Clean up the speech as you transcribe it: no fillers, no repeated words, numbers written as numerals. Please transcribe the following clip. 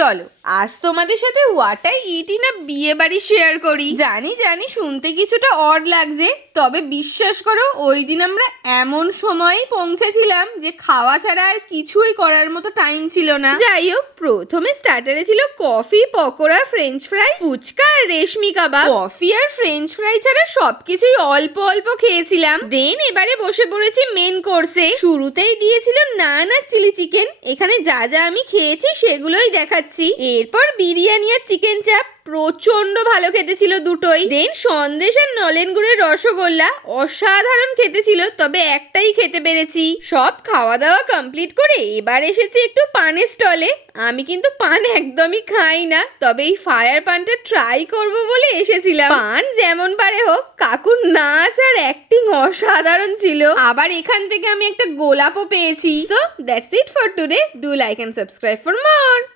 চলো আজ তোমাদের সাথে what I it in a বিয়ে বাড়ি শেয়ার করি। জানি শুনতে কিছুটা অড লাগছে, তবে বিশ্বাস করো ওই দিন আমরা এমন সময়েই পৌঁছেছিলাম যে খাওয়া ছাড়া আর কিছুই করার মতো টাইম ছিল না। যাই হোক, প্রথমে স্টার্টারে ছিল coffee, pakora, French fry, phuchka আর রেশমি কাবাব। কফি আর ফ্রেঞ্চ ফ্রাই ছাড়া সবকিছুই অল্প অল্প খেয়েছিলাম। দেন এবারে বসে পড়েছি মেন কোর্সে। শুরুতেই দিয়েছিল নান আর চিলি চিকেন। এখানে যা যা আমি খেয়েছি সেগুলোই দেখাচ্ছি। এরপর বিরিয়ানি আর চিকেন চাপ প্রচন্ড ভালো খেতে ছিল দুটোই। দেন সন্দেশ আর নলেন গুড়ের রসগোল্লা অসাধারণ খেতে ছিল, তবে একটাই খেতে পেরেছি। সব খাওয়া দাওয়া কমপ্লিট করে এবার এসেছি একটু পানের স্টলে। আমি কিন্তু পান একদমই খাই না, তবে এই ফায়ার পানটা ট্রাই করব বলে এসেছিলাম। পান যেমন পারে হোক, কাকুর নাচ আর অ্যাক্টিং অসাধারণ ছিল। আবার এখান থেকে আমি একটা গোলাপও পেয়েছি। So that's it for today. Do like and subscribe for more.